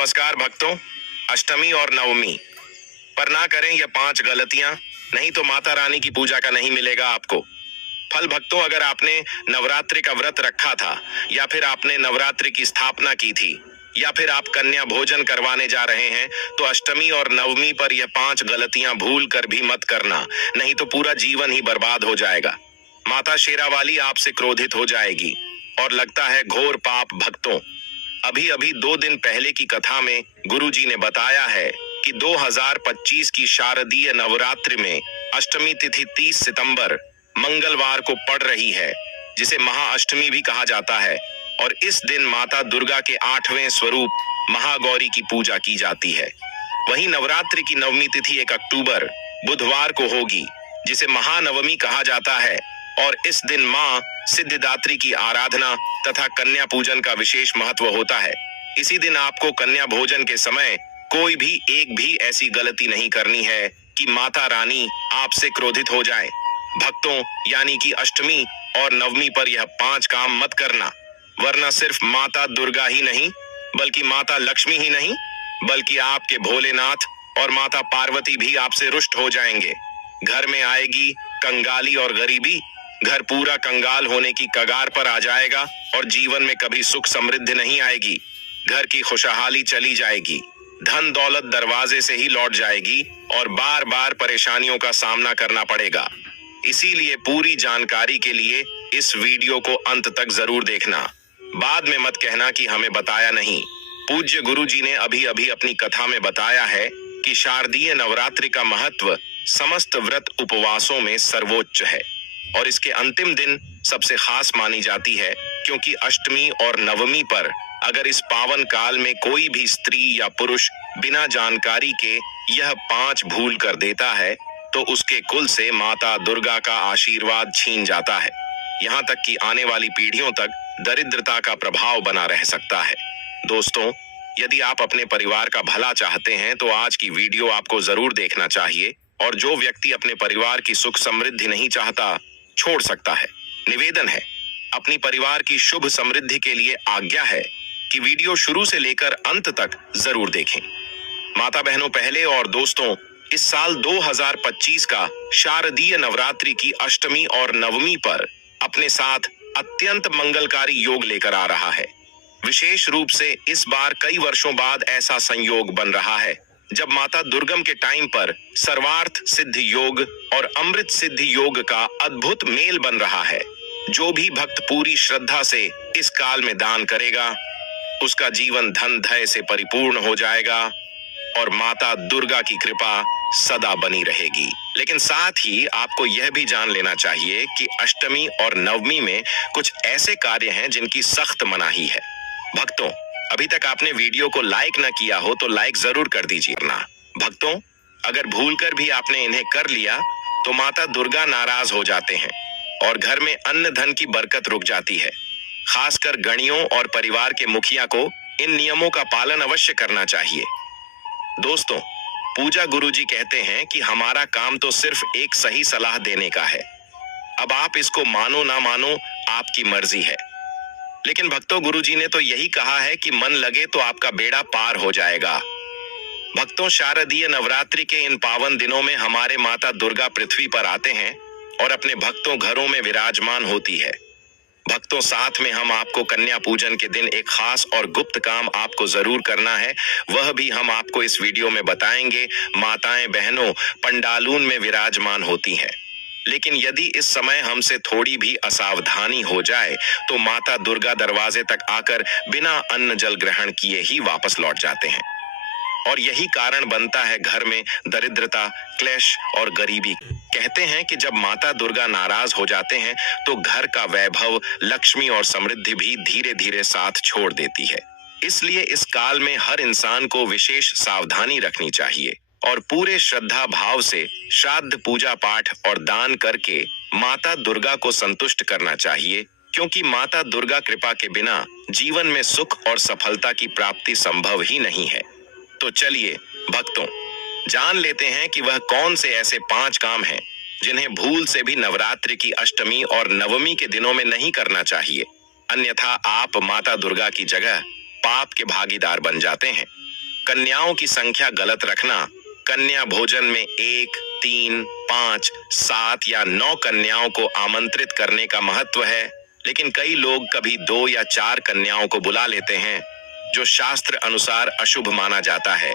नमस्कार भक्तों। अष्टमी और नवमी पर ना करें ये 5 गलतियां, नहीं तो माता रानी की पूजा का नहीं मिलेगा आपको फल। भक्तों, अगर आपने नवरात्रि का व्रत रखा था, या फिर आपने नवरात्रि की स्थापना की थी, या फिर आप कन्या भोजन करवाने जा रहे हैं, तो अष्टमी और नवमी पर यह 5 गलतियां भूल कर भी मत करना, नहीं तो पूरा जीवन ही बर्बाद हो जाएगा। माता शेरावाली आपसे क्रोधित हो जाएगी और लगता है घोर पाप। भक्तों, अभी अभी 2 दिन पहले की कथा में गुरुजी ने बताया है कि 2025 की शारदीय नवरात्रि में अष्टमी तिथि 30 सितंबर मंगलवार को पड़ रही है, जिसे महाअष्टमी भी कहा जाता है। और इस दिन माता दुर्गा के 8वें स्वरूप महागौरी की पूजा की जाती है। वहीं नवरात्रि की नवमी तिथि 1 अक्टूबर बुधवार को होगी, जिसे महानवमी कहा जाता है। और इस दिन मां सिद्धिदात्री की आराधना तथा कन्या पूजन का विशेष महत्व होता है। इसी दिन आपको कन्या भोजन के समय कोई भी एक भी ऐसी गलती नहीं करनी है कि माता रानी आपसे क्रोधित हो जाए। भक्तों, यानी कि अष्टमी और नवमी पर यह 5 काम मत करना, वरना सिर्फ माता दुर्गा ही नहीं, बल्कि माता लक्ष्मी ही नहीं, बल्कि आपके भोलेनाथ और माता पार्वती भी आपसे रुष्ट हो जाएंगे। घर में आएगी कंगाली और गरीबी, घर पूरा कंगाल होने की कगार पर आ जाएगा और जीवन में कभी सुख समृद्धि नहीं आएगी। घर की खुशहाली चली जाएगी, धन दौलत दरवाजे से ही लौट जाएगी और बार बार परेशानियों का सामना करना पड़ेगा। इसीलिए पूरी जानकारी के लिए इस वीडियो को अंत तक जरूर देखना। बाद में मत कहना कि हमें बताया नहीं। पूज्य गुरुजी ने अभी अभी अपनी कथा में बताया है कि शारदीय नवरात्रि का महत्व समस्त व्रत उपवासों में सर्वोच्च है और इसके अंतिम दिन सबसे खास मानी जाती है, क्योंकि अष्टमी और नवमी पर अगर इस पावन काल में कोई भी स्त्री या पुरुष बिना जानकारी के यह 5 भूल कर देता है, तो उसके कुल से माता दुर्गा का आशीर्वाद छीन जाता है। यहाँ तक कि आने वाली पीढ़ियों तक दरिद्रता का प्रभाव बना रह सकता है। दोस्तों, यदि आप अपने परिवार का भला चाहते हैं तो आज की वीडियो आपको जरूर देखना चाहिए। और जो व्यक्ति अपने परिवार की सुख समृद्धि नहीं चाहता, छोड़ सकता है। निवेदन है, अपनी परिवार की शुभ समृद्धि के लिए आज्ञा है कि वीडियो शुरू से लेकर अंत तक जरूर देखें। माता बहनों, पहले और दोस्तों, इस साल 2025 का शारदीय नवरात्रि की अष्टमी और नवमी पर अपने साथ अत्यंत मंगलकारी योग लेकर आ रहा है। विशेष रूप से इस बार कई वर्षों बाद ऐसा संयोग बन रहा है जब माता दुर्गम के टाइम पर सर्वार्थ सिद्धि योग और अमृत सिद्धि योग का अद्भुत मेल बन रहा है। जो भी भक्त पूरी श्रद्धा से इस काल में दान करेगा, उसका जीवन धन धय से परिपूर्ण हो जाएगा और माता दुर्गा की कृपा सदा बनी रहेगी। लेकिन साथ ही आपको यह भी जान लेना चाहिए कि अष्टमी और नवमी में कुछ ऐसे कार्य हैं जिनकी सख्त मनाही है। भक्तों, अभी तक आपने वीडियो को लाइक न किया हो तो लाइक जरूर कर दीजिए ना। भक्तों, अगर भूलकर भी आपने इन्हें कर लिया तो माता दुर्गा नाराज हो जाते हैं और घर में अन्न धन की बरकत रुक जाती है। खासकर गणियों और परिवार के मुखिया को इन नियमों का पालन अवश्य करना चाहिए। दोस्तों, पूजा गुरुजी कहते हैं कि हमारा काम तो सिर्फ एक सही सलाह देने का है। अब आप इसको मानो ना मानो, आपकी मर्जी है। लेकिन भक्तों, गुरुजी ने तो यही कहा है कि मन लगे तो आपका बेड़ा पार हो जाएगा। भक्तों, शारदीय नवरात्रि के इन पावन दिनों में हमारे माता दुर्गा पृथ्वी पर आते हैं और अपने भक्तों घरों में विराजमान होती है। भक्तों, साथ में हम आपको कन्या पूजन के दिन एक खास और गुप्त काम आपको जरूर करना है, वह भी हम आपको इस वीडियो में बताएंगे। माताएं बहनों पंडालून में विराजमान होती हैं, लेकिन यदि इस समय हमसे थोड़ी भी असावधानी हो जाए तो माता दुर्गा दरवाजे तक आकर बिना अन्न जल ग्रहण किए ही वापस लौट जाते हैं। और यही कारण बनता है घर में दरिद्रता, क्लेश और गरीबी। कहते हैं कि जब माता दुर्गा नाराज हो जाते हैं तो घर का वैभव, लक्ष्मी और समृद्धि भी धीरे धीरे साथ छोड़ देती है। इसलिए इस काल में हर इंसान को विशेष सावधानी रखनी चाहिए और पूरे श्रद्धा भाव से श्राद्ध, पूजा पाठ और दान करके माता दुर्गा को संतुष्ट करना चाहिए, क्योंकि माता दुर्गा कृपा के बिना जीवन में सुख और सफलता की प्राप्ति संभव ही नहीं है। तो चलिए भक्तों, जान लेते हैं कि वह कौन से ऐसे 5 काम हैं जिन्हें भूल से भी नवरात्रि की अष्टमी और नवमी के दिनों में नहीं करना चाहिए, अन्यथा आप माता दुर्गा की जगह पाप के भागीदार बन जाते हैं। कन्याओं की संख्या गलत रखना, कन्या भोजन में 1, 3, 5, 7 या 9 कन्याओं को आमंत्रित करने का महत्व है, लेकिन कई लोग कभी 2 या 4 कन्याओं को बुला लेते हैं, जो शास्त्र अनुसार अशुभ माना जाता है।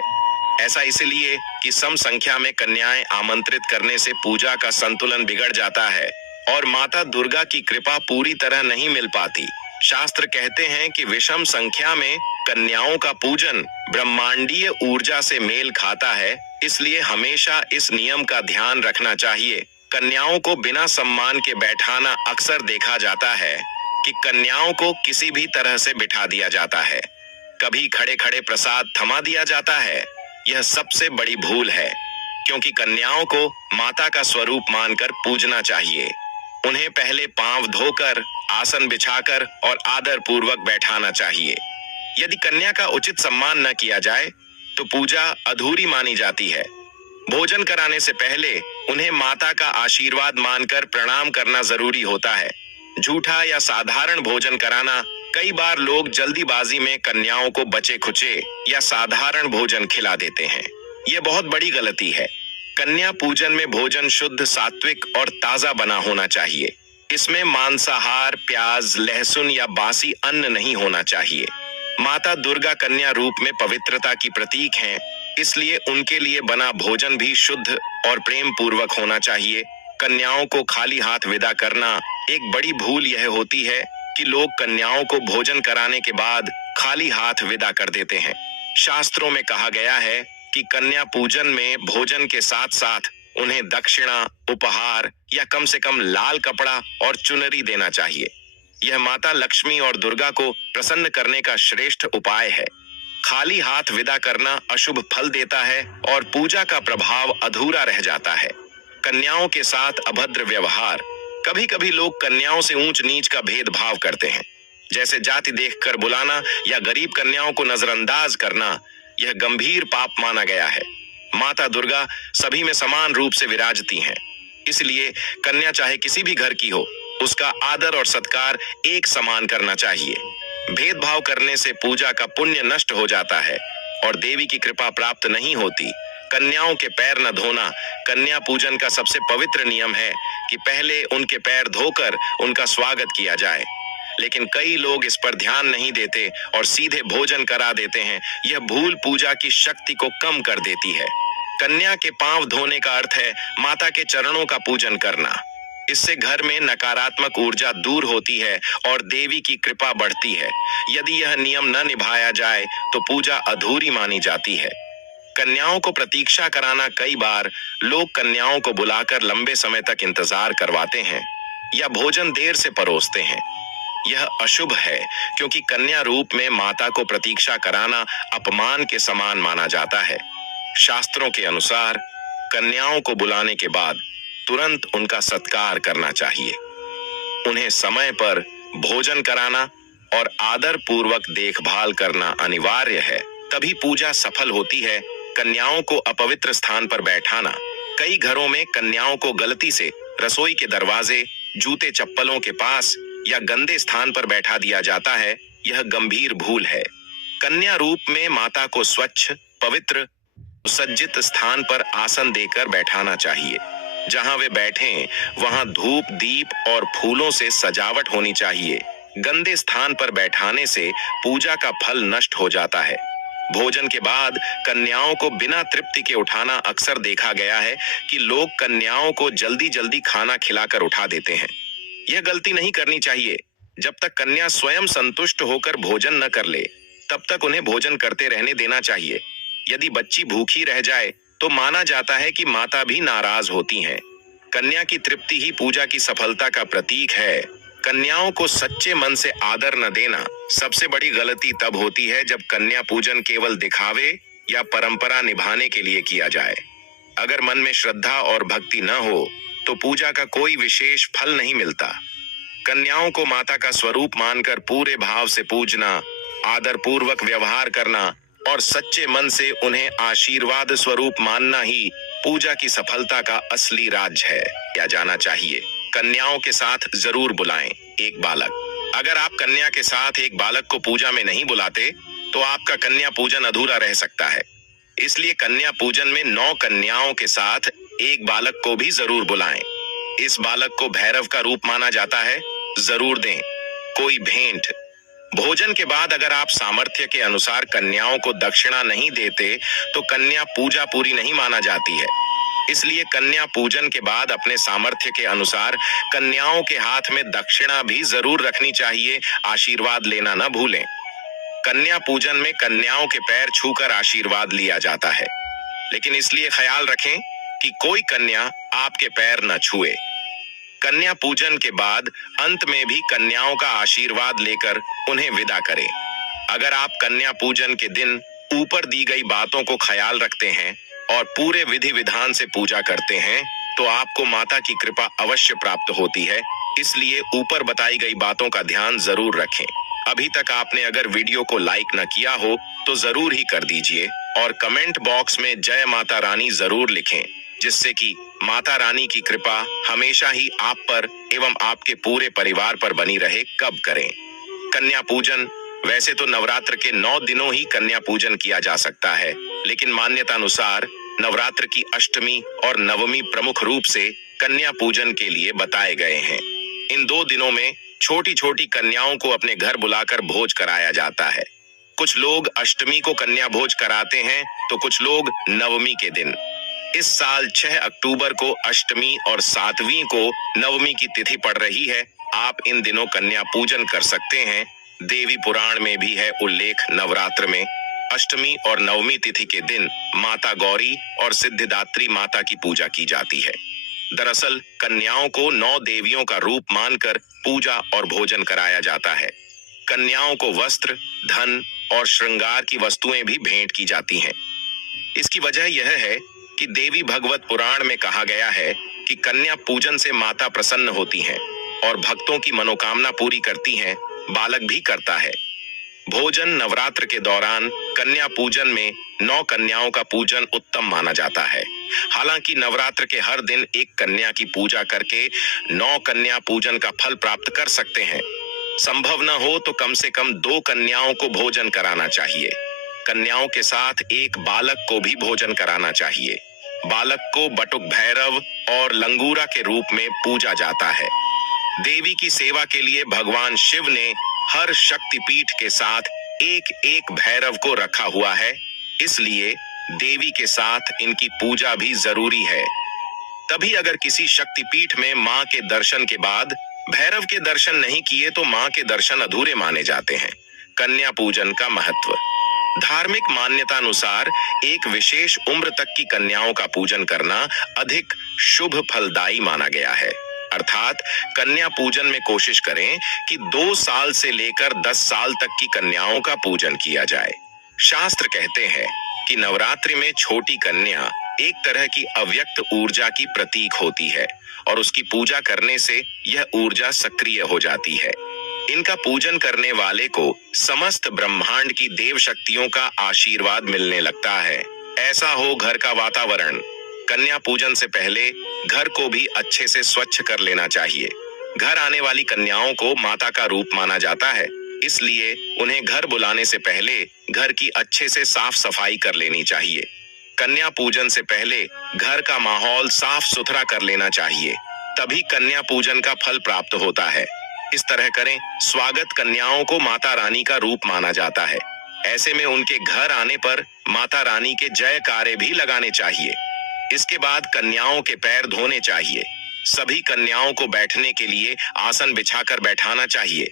ऐसा इसलिए कि सम संख्या में कन्याएं आमंत्रित करने से पूजा का संतुलन बिगड़ जाता है और माता दुर्गा की कृपा पूरी तरह नहीं मिल पाती। शास्त्र कहते हैं कि विषम संख्या में कन्याओं का पूजन ब्रह्मांडीय ऊर्जा से मेल खाता है, इसलिए हमेशा इस नियम का ध्यान रखना चाहिए। कन्याओं को बिना सम्मान के बैठाना अक्सर देखा जाता है कि कन्याओं को किसी भी तरह से बिठा दिया जाता है, कभी खड़े खड़े प्रसाद थमा दिया जाता है। यह सबसे बड़ी भूल है, क्योंकि कन्याओं को माता का स्वरूप मानकर पूजना चाहिए। उन्हें पहले पांव धोकर, आसन बिछाकर और आदर पूर्वक बैठाना चाहिए। यदि कन्या का उचित सम्मान न किया जाए तो पूजा अधूरी मानी जाती है। भोजन कराने से पहले उन्हें माता का आशीर्वाद मानकर प्रणाम करना जरूरी होता है। झूठा या साधारण भोजन कराना, कई बार लोग जल्दीबाजी में कन्याओं को बचे खुचे या साधारण भोजन खिला देते हैं। यह बहुत बड़ी गलती है। कन्या पूजन में भोजन शुद्ध, सात्विक और ताजा बना होना चाहिए। इसमें मांसाहार, प्याज, लहसुन या बासी अन्न नहीं होना चाहिए। माता दुर्गा कन्या रूप में पवित्रता की प्रतीक हैं, इसलिए उनके लिए बना भोजन भी शुद्ध और प्रेम पूर्वक होना चाहिए। कन्याओं को खाली हाथ विदा करना एक बड़ी भूल यह होती है कि लोग कन्याओं को भोजन कराने के बाद खाली हाथ विदा कर देते हैं। शास्त्रों में कहा गया है कि कन्या पूजन में भोजन के साथ साथ उन्हें दक्षिणा, उपहार या कम से कम लाल कपड़ा और चुनरी देना चाहिए। यह माता लक्ष्मी और दुर्गा को प्रसन्न करने का श्रेष्ठ उपाय है। खाली हाथ विदा करना अशुभ फल देता है और पूजा का प्रभाव अधूरा रह जाता है। कन्याओं के साथ अभद्र व्यवहार, कभी कभी लोग कन्याओं से ऊंच नीच का भेदभाव करते हैं, जैसे जाति देखकर बुलाना या गरीब कन्याओं को नजरअंदाज करना। यह गंभीर पाप माना गया है। माता दुर्गा सभी में समान रूप से विराजती हैं, इसलिए कन्या चाहे किसी भी घर की हो, उसका आदर और सत्कार एक समान करना चाहिए। भेदभाव करने से पूजा का पुण्य नष्ट हो जाता है और देवी की कृपा प्राप्त नहीं होती। कन्याओं के पैर न धोना कन्या पूजन का सबसे पवित्र नियम है कि पहले उनके पैर धोकर उनका स्वागत किया जाए, लेकिन कई लोग इस पर ध्यान नहीं देते और सीधे भोजन करा देते हैं। यह भूल पूजा की शक्ति को कम कर देती है। कन्या के पांव धोने का अर्थ है माता के चरणों का पूजन करना। इससे घर में नकारात्मक ऊर्जा दूर होती है और देवी की कृपा बढ़ती है। यदि यह नियम न निभाया जाए तो पूजा अधूरी मानी जाती है। कन्याओं को प्रतीक्षा कराना, कई बार लोग कन्याओं को बुलाकर लंबे समय तक इंतजार करवाते हैं या भोजन देर से परोसते हैं। यह अशुभ है, क्योंकि कन्या रूप में माता को प्रतीक्षा कराना अपमान के समान माना जाता है। शास्त्रों के अनुसार कन्याओं को बुलाने के बाद तुरंत उनका सत्कार करना चाहिए। उन्हें समय पर भोजन कराना और आदर पूर्वक देखभाल करना अनिवार्य है, तभी पूजा सफल होती है। कन्याओं को अपवित्र स्थान पर बैठाना, कई घरों में कन्याओं को गलती से रसोई के दरवाजे, जूते चप्पलों के पास या गंदे स्थान पर बैठा दिया जाता है। यह गंभीर भूल है। कन्या रूप में माता को स्वच्छ, पवित्र, सुसज्जित स्थान पर आसन देकर बैठाना चाहिए। जहां वे बैठें वहां धूप, दीप और फूलों से सजावट होनी चाहिए। गंदे स्थान पर बैठाने से पूजा का फल नष्ट हो जाता है। भोजन के बाद कन्याओं को बिना तृप्ति के उठाना अक्सर देखा गया है कि लोग कन्याओं को जल्दी जल्दी खाना खिलाकर उठा देते हैं। यह गलती नहीं करनी चाहिए। जब तक कन्या स्वयं संतुष्ट होकर भोजन न कर ले, तब तक उन्हें भोजन करते रहने देना चाहिए। यदि बच्ची भूखी रह जाए तो माना जाता है कि माता भी नाराज होती हैं। कन्या की तृप्ति ही पूजा की सफलता का प्रतीक है। कन्याओं को सच्चे मन से आदर न देना सबसे बड़ी गलती तब होती है जब कन्या पूजन केवल दिखावे या परंपरा निभाने के लिए किया जाए। अगर मन में श्रद्धा और भक्ति न हो तो पूजा का कोई विशेष फल नहीं मिलता। कन्याओं को माता का स्वरूप मानकर पूरे भाव से पूजना, आदर पूर्वक व्यवहार करना और सच्चे मन से उन्हें आशीर्वाद स्वरूप मानना ही पूजा की सफलता का असली राज है। किया जाना चाहिए। कन्याओं के साथ जरूर बुलाएं एक बालक। अगर आप कन्या के साथ एक बालक को पूजा में नहीं बुलाते तो आपका कन्या पूजन अधूरा रह सकता है। इसलिए कन्या पूजन में 9 कन्याओं के साथ एक बालक को भी जरूर बुलाएं। इस बालक को भैरव का रूप माना जाता है, जरूर दें। कोई भेंट। भोजन के बाद अगर आप सामर्थ्य के अनुसार कन्याओं को दक्षिणा नहीं देते तो कन्या पूजा पूरी नहीं माना जाती है। इसलिए कन्या पूजन के बाद अपने सामर्थ्य के अनुसार कन्याओं के हाथ में दक्षिणा भी जरूर रखनी चाहिए। आशीर्वाद लेना न भूलें। कन्या पूजन में कन्याओं के पैर छूकर आशीर्वाद लिया जाता है, लेकिन इसलिए ख्याल रखें कि कोई कन्या आपके पैर न छुए। कन्या पूजन के बाद अंत में भी कन्याओं का आशीर्वाद लेकर उन्हें विदा करें। अगर आप कन्या पूजन के दिन ऊपर दी गई बातों को ख्याल रखते हैं और पूरे विधि विधान से पूजा करते हैं तो आपको माता की कृपा अवश्य प्राप्त होती है। इसलिए ऊपर बताई गई बातों का ध्यान जरूर रखें। अभी तक आपने अगर वीडियो को लाइक न किया हो तो जरूर ही कर दीजिए और कमेंट बॉक्स में जय माता रानी जरूर लिखें, जिससे कि माता रानी की कृपा हमेशा ही आप पर एवं आपके पूरे परिवार पर बनी रहे। कब करें कन्या पूजन? वैसे तो नवरात्र के 9 दिनों ही कन्या पूजन किया जा सकता है, लेकिन मान्यता अनुसार नवरात्र की अष्टमी और नवमी प्रमुख रूप से कन्या पूजन के लिए बताए गए हैं। इन 2 दिनों में छोटी छोटी कन्याओं को अपने घर बुलाकर भोज कराया जाता है। कुछ लोग अष्टमी को कन्या भोज कराते हैं तो कुछ लोग नवमी के दिन। इस साल 6 अक्टूबर को अष्टमी और 7वीं को नवमी की तिथि पड़ रही है। आप इन दिनों कन्या पूजन कर सकते हैं। देवी पुराण में भी है उल्लेख। नवरात्र में अष्टमी और नवमी तिथि के दिन माता गौरी और सिद्धिदात्री माता की पूजा की जाती है। दरअसल कन्याओं को 9 देवियों का रूप मानकर पूजा और भोजन कराया जाता है। कन्याओं को वस्त्र, धन और श्रृंगार की वस्तुएं भी भेंट की जाती हैं। इसकी वजह यह है कि देवी भगवत पुराण में कहा गया है कि कन्या पूजन से माता प्रसन्न होती हैं और भक्तों की मनोकामना पूरी करती हैं, बालक भी करता है। भोजन नवरात्र के दौरान कन्या पूजन में 9 कन्याओं का पूजन उत्तम माना जाता है। हालांकि नवरात्र के हर दिन एक कन्या की पूजा करके 9 कन्या पूजन का फल प्राप्त कर सकते हैं। संभव न हो तो कम से कम 2 कन्याओं को भोजन कराना चाहिए। कन्याओं के साथ एक बालक को भी भोजन कराना चाहिए। बालक को बटुक भैरव और लंगूरा के रूप में पूजा जाता है। देवी की सेवा के लिए भगवान शिव ने हर शक्तिपीठ के साथ एक एक भैरव को रखा हुआ है, इसलिए देवी के साथ इनकी पूजा भी जरूरी है। तभी अगर किसी शक्तिपीठ में मां के दर्शन के बाद भैरव के दर्शन नहीं किए तो मां के दर्शन अधूरे माने जाते हैं। कन्या पूजन का महत्व। धार्मिक मान्यता अनुसार एक विशेष उम्र तक की कन्याओं का पूजन करना अधिक शुभ फलदायी माना गया है। अर्थात कन्या पूजन में कोशिश करें कि 2 साल से लेकर 10 साल तक की कन्याओं का पूजन किया जाए। शास्त्र कहते हैं कि नवरात्रि में छोटी कन्या एक तरह की अव्यक्त ऊर्जा की प्रतीक होती है और उसकी पूजा करने से यह ऊर्जा सक्रिय हो जाती है। इनका पूजन करने वाले को समस्त ब्रह्मांड की देव शक्तियों का आशीर्वाद मिलने लगता है। ऐसा हो घर का वातावरण। कन्या पूजन से पहले घर को भी अच्छे से स्वच्छ कर लेना चाहिए। घर आने वाली कन्याओं को माता का रूप माना जाता है, इसलिए उन्हें घर बुलाने से पहले घर की अच्छे से साफ सफाई कर लेनी चाहिए। कन्या पूजन से पहले घर का माहौल साफ सुथरा कर लेना चाहिए, तभी कन्या पूजन का फल प्राप्त होता है। इस तरह करें। स्वागत कन्याओं को माता रानी का रूप माना जाता है। ऐसे में उनके घर आने पर माता रानी के जयकारे भी लगाने चाहिए। इसके बाद कन्याओं के पैर धोने चाहिए। सभी कन्याओं को बैठने के लिए आसन बिछाकर बैठाना चाहिए।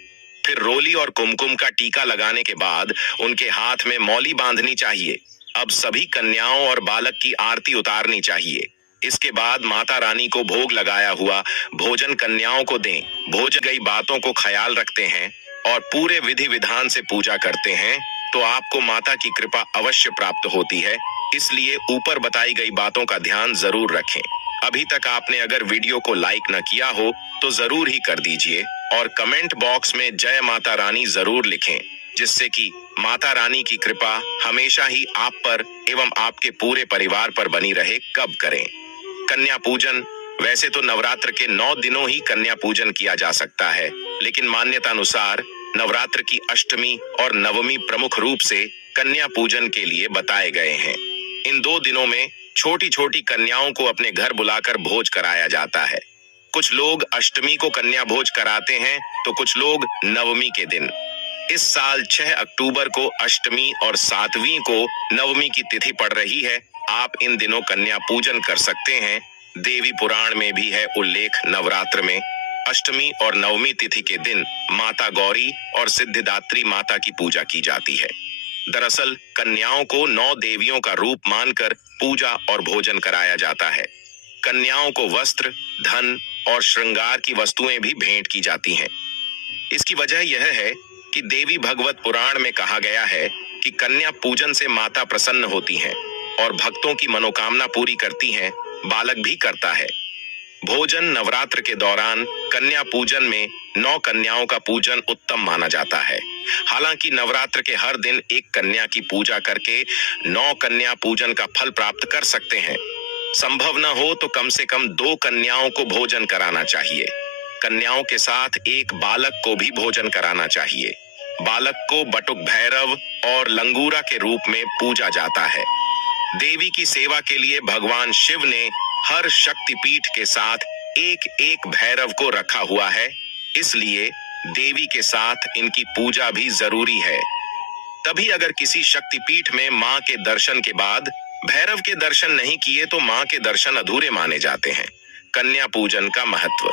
फिर रोली और कुमकुम का टीका लगाने के बाद उनके हाथ में मौली बांधनी चाहिए। अब सभी कन्याओं और बालक की आरती उतारनी चाहिए। इसके बाद माता रानी को भोग लगाया हुआ भोजन कन्याओं को दें। भोजन गई बातों को ख्याल रखते हैं और पूरे विधि विधान से पूजा करते हैं तो आपको माता की कृपा अवश्य प्राप्त होती है। इसलिए ऊपर बताई गई बातों का ध्यान जरूर रखें। अभी तक आपने अगर वीडियो को लाइक न किया हो तो जरूर ही कर दीजिए और कमेंट बॉक्स में जय माता रानी जरूर लिखें, जिससे कि माता रानी की कृपा हमेशा ही आप पर एवं आपके पूरे परिवार पर बनी रहे। कब करें कन्या पूजन? वैसे तो नवरात्र के 9 दिनों ही कन्या पूजन किया जा सकता है, लेकिन मान्यता अनुसार नवरात्र की अष्टमी और नवमी प्रमुख रूप से कन्या पूजन के लिए बताए गए हैं। इन 2 दिनों में छोटी छोटी कन्याओं को अपने घर बुलाकर भोज कराया जाता है। कुछ लोग अष्टमी को कन्या भोज कराते हैं तो कुछ लोग नवमी के दिन। इस साल 6 अक्टूबर को अष्टमी और 7वीं को नवमी की तिथि पड़ रही है। आप इन दिनों कन्या पूजन कर सकते हैं। देवी पुराण में भी है उल्लेख। नवरात्र में अष्टमी और नवमी तिथि के दिन माता गौरी और सिद्धिदात्री माता की पूजा की जाती है। दरअसल कन्याओं को 9 देवियों का रूप मानकर पूजा और भोजन कराया जाता है। कन्याओं को वस्त्र, धन और श्रृंगार की वस्तुएं भी भेंट की जाती हैं। इसकी वजह यह है कि देवी भगवत पुराण में कहा गया है कि कन्या पूजन से माता प्रसन्न होती हैं और भक्तों की मनोकामना पूरी करती हैं। बालक भी करता है। भोजन नवरात्र के दौरान कन्या पूजन में 9 कन्याओं का पूजन उत्तम माना जाता है। हालांकि नवरात्र के हर दिन एक कन्या की पूजा करके 9 कन्या पूजन का फल प्राप्त कर सकते हैं। संभव न हो तो कम से कम 2 कन्याओं को भोजन कराना चाहिए। कन्याओं के साथ एक बालक को भी भोजन कराना चाहिए। बालक को बटुक भैरव और लंगूरा के रूप में पूजा जाता है। देवी की सेवा के लिए भगवान शिव ने हर शक्तिपीठ के साथ एक एक भैरव को रखा हुआ है, इसलिए देवी के साथ इनकी पूजा भी जरूरी है। तभी अगर किसी शक्तिपीठ में मां के दर्शन के बाद भैरव के दर्शन नहीं किए तो मां के दर्शन अधूरे माने जाते हैं। कन्या पूजन का महत्व।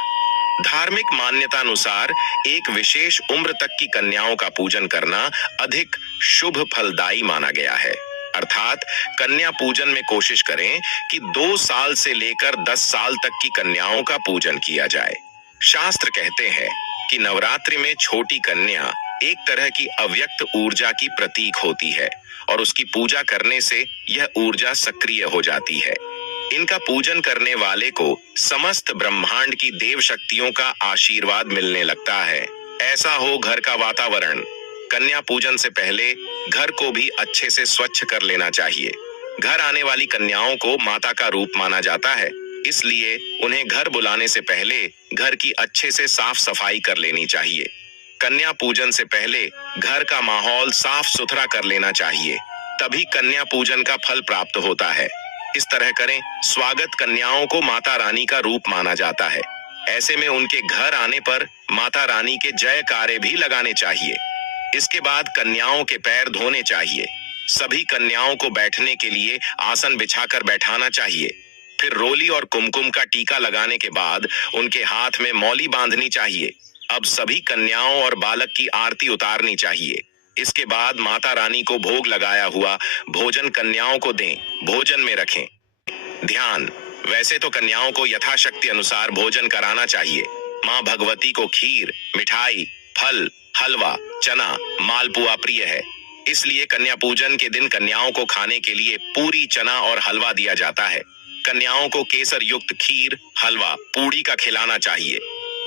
धार्मिक मान्यता अनुसार एक विशेष उम्र तक की कन्याओं का पूजन करना अधिक शुभ फलदायी माना गया है। अर्थात कन्या पूजन में कोशिश करें कि 2 साल से लेकर 10 साल तक की कन्याओं का पूजन किया जाए। शास्त्र कहते हैं कि नवरात्रि में छोटी कन्या एक तरह की अव्यक्त ऊर्जा की प्रतीक होती है और उसकी पूजा करने से यह ऊर्जा सक्रिय हो जाती है। इनका पूजन करने वाले को समस्त ब्रह्मांड की देव शक्तियों का आशीर्वाद मिलने लगता है। ऐसा हो घर का वातावरण। कन्या पूजन से पहले घर को भी अच्छे से स्वच्छ कर लेना चाहिए। घर आने वाली कन्याओं को माता का रूप माना जाता है, इसलिए उन्हें घर बुलाने से पहले घर की अच्छे से साफ सफाई कर लेनी चाहिए। कन्या पूजन से पहले घर का माहौल साफ सुथरा कर लेना चाहिए, तभी कन्या पूजन का फल प्राप्त होता है। इस तरह करें। स्वागत कन्याओं को माता रानी का रूप माना जाता है। ऐसे में उनके घर आने पर माता रानी के जयकारे भी लगाने चाहिए। इसके बाद कन्याओं के पैर धोने चाहिए। सभी कन्याओं को बैठने के लिए आसन बिछाकर बैठाना चाहिए। फिर रोली और कुमकुम का टीका लगाने के बाद उनके हाथ में मौली बांधनी चाहिए। अब सभी कन्याओं और बालक की आरती उतारनी चाहिए। इसके बाद माता रानी को भोग लगाया हुआ भोजन कन्याओं को दें, भोजन में रखें। ध्यान। वैसे तो कन्याओं को यथाशक्ति अनुसार भोजन कराना चाहिए। मां भगवती को खीर, मिठाई, फल, हलवा, चना, मालपुआ प्रिय है, इसलिए कन्या पूजन के दिन कन्याओं को खाने के लिए पूरी, चना और हलवा दिया जाता है। कन्याओं को केसर युक्त खीर, हलवा, पूड़ी का खिलाना चाहिए।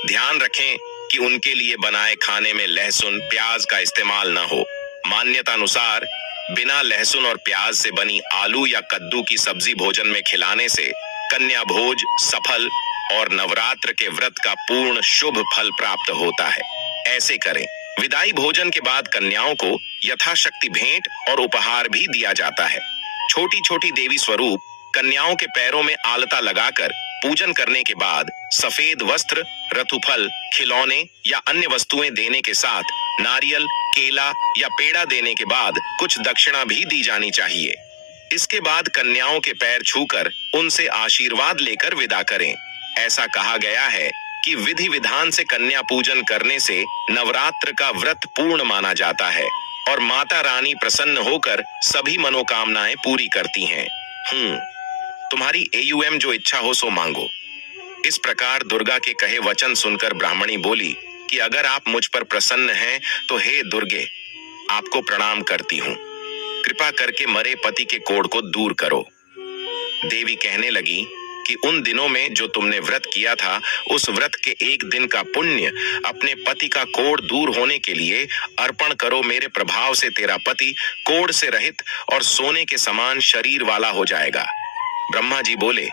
ध्यान रखें कि उनके लिए बनाए खाने में लहसुन, प्याज का इस्तेमाल न हो। मान्यता अनुसार बिना लहसुन और प्याज से बनी आलू या कद्दू की सब्जी भोजन में खिलाने से कन्या भोज सफल और नवरात्र के व्रत का पूर्ण शुभ फल प्राप्त होता है। ऐसे करें। विदाई भोजन के बाद कन्याओं को यथाशक्ति भेंट और उपहार भी दिया जाता है। छोटी छोटी देवी स्वरूप कन्याओं के पैरों में आलता लगाकर पूजन करने के बाद सफेद वस्त्र, ऋतुफल, खिलौने या अन्य वस्तुएं देने के साथ नारियल, केला या पेड़ा देने के बाद कुछ दक्षिणा भी दी जानी चाहिए। इसके बाद कन्याओं के पैर छूकर उनसे आशीर्वाद लेकर विदा करें। ऐसा कहा गया है कि विधि विधान से कन्या पूजन करने से नवरात्र का व्रत पूर्ण माना जाता है और माता रानी प्रसन्न होकर सभी मनोकामनाएं पूरी करती हैं। तुम्हारी AUM जो इच्छा हो सो मांगो। इस प्रकार दुर्गा के कहे वचन सुनकर ब्राह्मणी बोली कि अगर आप मुझ पर प्रसन्न हैं तो हे दुर्गे, आपको प्रणाम करती हूँ। कृपा करके मरे पति के कोढ़ को दूर करो। देवी कहने लगी कि उन दिनों में जो तुमने व्रत किया था, उस व्रत के एक दिन का पुण्य अपने पति का कोढ़ दूर होने के लिए अर्पण करो। मेरे प्रभाव से तेरा पति कोढ़ से रहित और सोने के समान शरीर वाला हो जाएगा। ब्रह्मा जी बोले।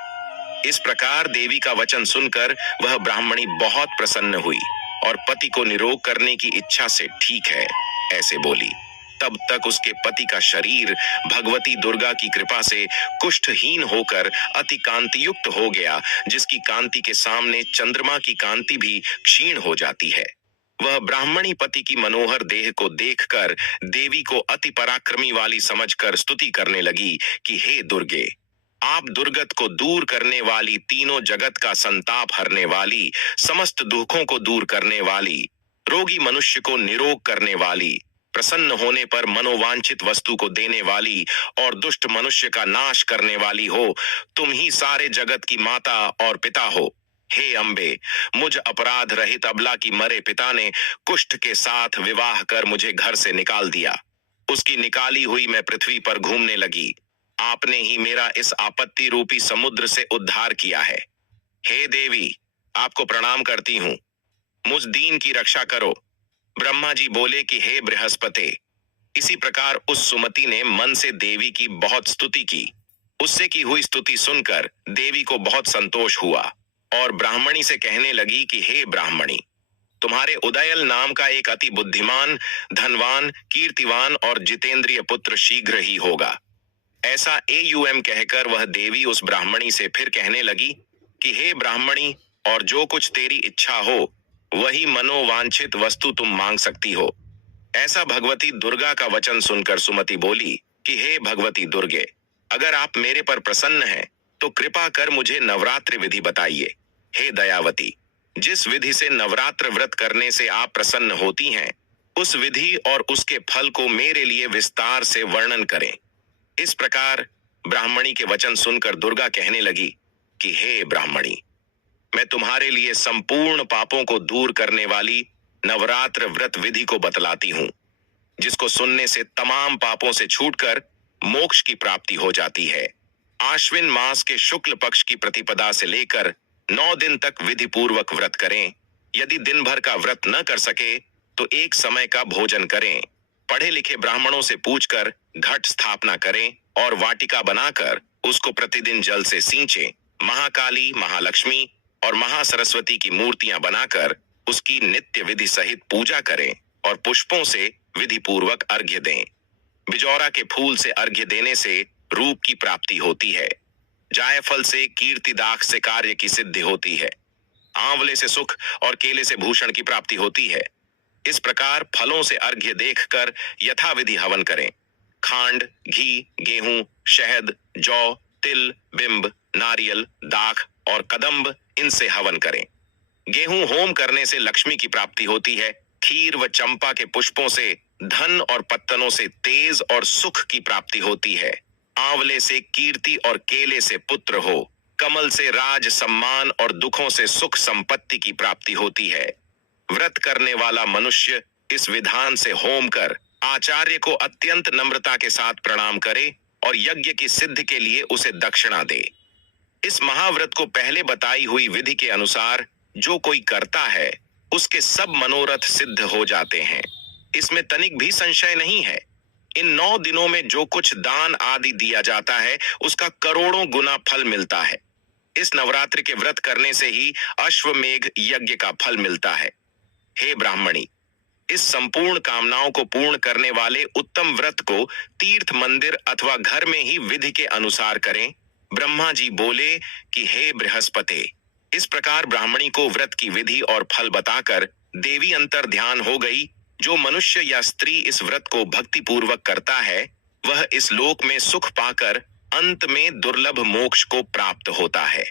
इस प्रकार देवी का वचन सुनकर वह ब्राह्मणी बहुत प्रसन्न हुई। और पति को निरोग करने की इच्छा से ठीक है, ऐसे बोली। तब तक उसके पति का शरीर भगवती दुर्गा की कृपा से कुष्ठहीन होकर अति कांतियुक्त हो गया, जिसकी कांति के सामने चंद्रमा की कांति भी क्षीण हो जाती है। वह ब्राह्मणी पति की मनोहर देह को देखकर देवी को अति पराक्रमी वाली समझकर स्तुति करने लगी कि हे दुर्गे, आप दुर्गत को दूर करने वाली, तीनों जगत का संताप हरने वाली, समस्त दुखों को दूर करने वाली, रोगी मनुष्य को निरोग करने वाली, प्रसन्न होने पर मनोवांछित वस्तु को देने वाली और दुष्ट मनुष्य का नाश करने वाली हो। तुम ही सारे जगत की माता और पिता हो। हे अम्बे, मुझ अपराध रहित अबला की मरे पिता ने कुष्ठ के साथ विवाह कर मुझे घर से निकाल दिया। उसकी निकाली हुई मैं पृथ्वी पर घूमने लगी। आपने ही मेरा इस आपत्ति रूपी समुद्र से उद्धार किया है। हे देवी, आपको प्रणाम करती हूँ, मुझ दीन की रक्षा करो। ब्रह्मा जी बोले कि हे बृहस्पति। इसी प्रकार उस सुमति ने मन से देवी की बहुत स्तुति की। उससे की हुई स्तुति सुनकर देवी को बहुत संतोष हुआ और ब्राह्मणी से कहने लगी कि हे ब्राह्मणी, तुम्हारे उदयल नाम का एक अति बुद्धिमान, धनवान, कीर्तिवान और जितेंद्रिय पुत्र शीघ्र ही होगा। ऐसा एयूएम कहकर वह देवी उस ब्राह्मणी से फिर कहने लगी कि हे ब्राह्मणी, और जो कुछ तेरी इच्छा हो वही मनोवांछित वस्तु तुम मांग सकती हो। ऐसा भगवती दुर्गा का वचन सुनकर सुमति बोली कि हे भगवती दुर्गे, अगर आप मेरे पर प्रसन्न हैं तो कृपा कर मुझे नवरात्रि विधि बताइए। हे दयावती, जिस विधि से नवरात्र व्रत करने से आप प्रसन्न होती हैं, उस विधि और उसके फल को मेरे लिए विस्तार से वर्णन करें। इस प्रकार ब्राह्मणी के वचन सुनकर दुर्गा कहने लगी कि हे ब्राह्मणी, मैं तुम्हारे लिए संपूर्ण पापों को दूर करने वाली नवरात्र व्रत विधि को बतलाती हूँ, जिसको सुनने से तमाम पापों से छूटकर मोक्ष की प्राप्ति हो जाती है। आश्विन मास के शुक्ल पक्ष की प्रतिपदा से लेकर 9 दिन तक विधि पूर्वक व्रत करें। यदि दिन भर का व्रत न कर सके तो एक समय का भोजन करें। पढ़े लिखे ब्राह्मणों से पूछकर घट स्थापना करें और वाटिका बनाकर उसको प्रतिदिन जल से सींचें। महाकाली, महालक्ष्मी और महासरस्वती की मूर्तियां बनाकर उसकी नित्य विधि सहित पूजा करें और पुष्पों से विधि पूर्वक अर्घ्य दें। बिजौरा के फूल से अर्घ्य देने से रूप की प्राप्ति होती है। जायफल से, कीर्तिदाख से कार्य की सिद्धि होती है। आंवले से सुख और केले से भूषण की प्राप्ति होती है। इस प्रकार फलों से अर्घ्य देखकर यथाविधि हवन करें। खांड, घी, गेहूं, शहद, जौ, तिल, बिंब, नारियल, दाख और कदम्ब, इनसे हवन करें। गेहूं होम करने से लक्ष्मी की प्राप्ति होती है। खीर व चंपा के पुष्पों से धन और पत्तनों से तेज और सुख की प्राप्ति होती है। आंवले से कीर्ति और केले से पुत्र हो। कमल से राज, सम्मान और दुखों से सुख संपत्ति की प्राप्ति होती है। व्रत करने वाला मनुष्य इस विधान से होम कर आचार्य को अत्यंत नम्रता के साथ प्रणाम करे और यज्ञ की सिद्धि के लिए उसे दक्षिणा दे। इस महाव्रत को पहले बताई हुई विधि के अनुसार जो कोई करता है उसके सब मनोरथ सिद्ध हो जाते हैं। इसमें तनिक भी संशय नहीं है। इन 9 दिनों में जो कुछ दान आदि दिया जाता है उसका करोड़ों गुना फल मिलता है। इस नवरात्रि के व्रत करने से ही अश्वमेघ यज्ञ का फल मिलता है। हे ब्राह्मणी, इस संपूर्ण कामनाओं को पूर्ण करने वाले उत्तम व्रत को तीर्थ, मंदिर अथवा घर में ही विधि के अनुसार करें। ब्रह्मा जी बोले कि हे बृहस्पति। इस प्रकार ब्राह्मणी को व्रत की विधि और फल बताकर देवी अंतर ध्यान हो गई। जो मनुष्य या स्त्री इस व्रत को भक्ति पूर्वक करता है वह इस लोक में सुख पाकर अंत में दुर्लभ मोक्ष को प्राप्त होता है।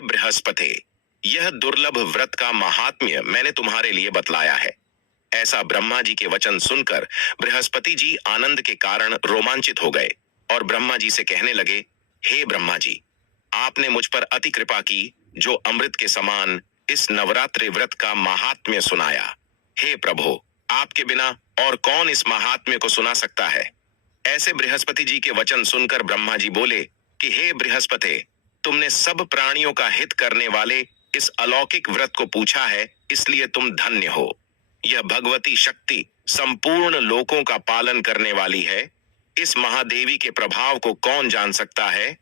बृहस्पति, यह दुर्लभ व्रत का महात्म्य मैंने तुम्हारे लिए बतलाया है। ऐसा ब्रह्मा जी के वचन सुनकर बृहस्पति जी आनंद के कारण रोमांचित हो गए और ब्रह्मा जी से कहने लगे, हे ब्रह्मा जी, आपने मुझ पर अति कृपा की जो अमृत के समान इस नवरात्रि व्रत का महात्म्य सुनाया। हे प्रभु, आपके बिना और कौन इस महात्म्य को सुना सकता है। ऐसे बृहस्पति जी के वचन सुनकर ब्रह्मा जी बोले कि हे बृहस्पति, तुमने सब प्राणियों का हित करने वाले इस अलौकिक व्रत को पूछा है, इसलिए तुम धन्य हो। यह भगवती शक्ति संपूर्ण लोकों का पालन करने वाली है। इस महादेवी के प्रभाव को कौन जान सकता है।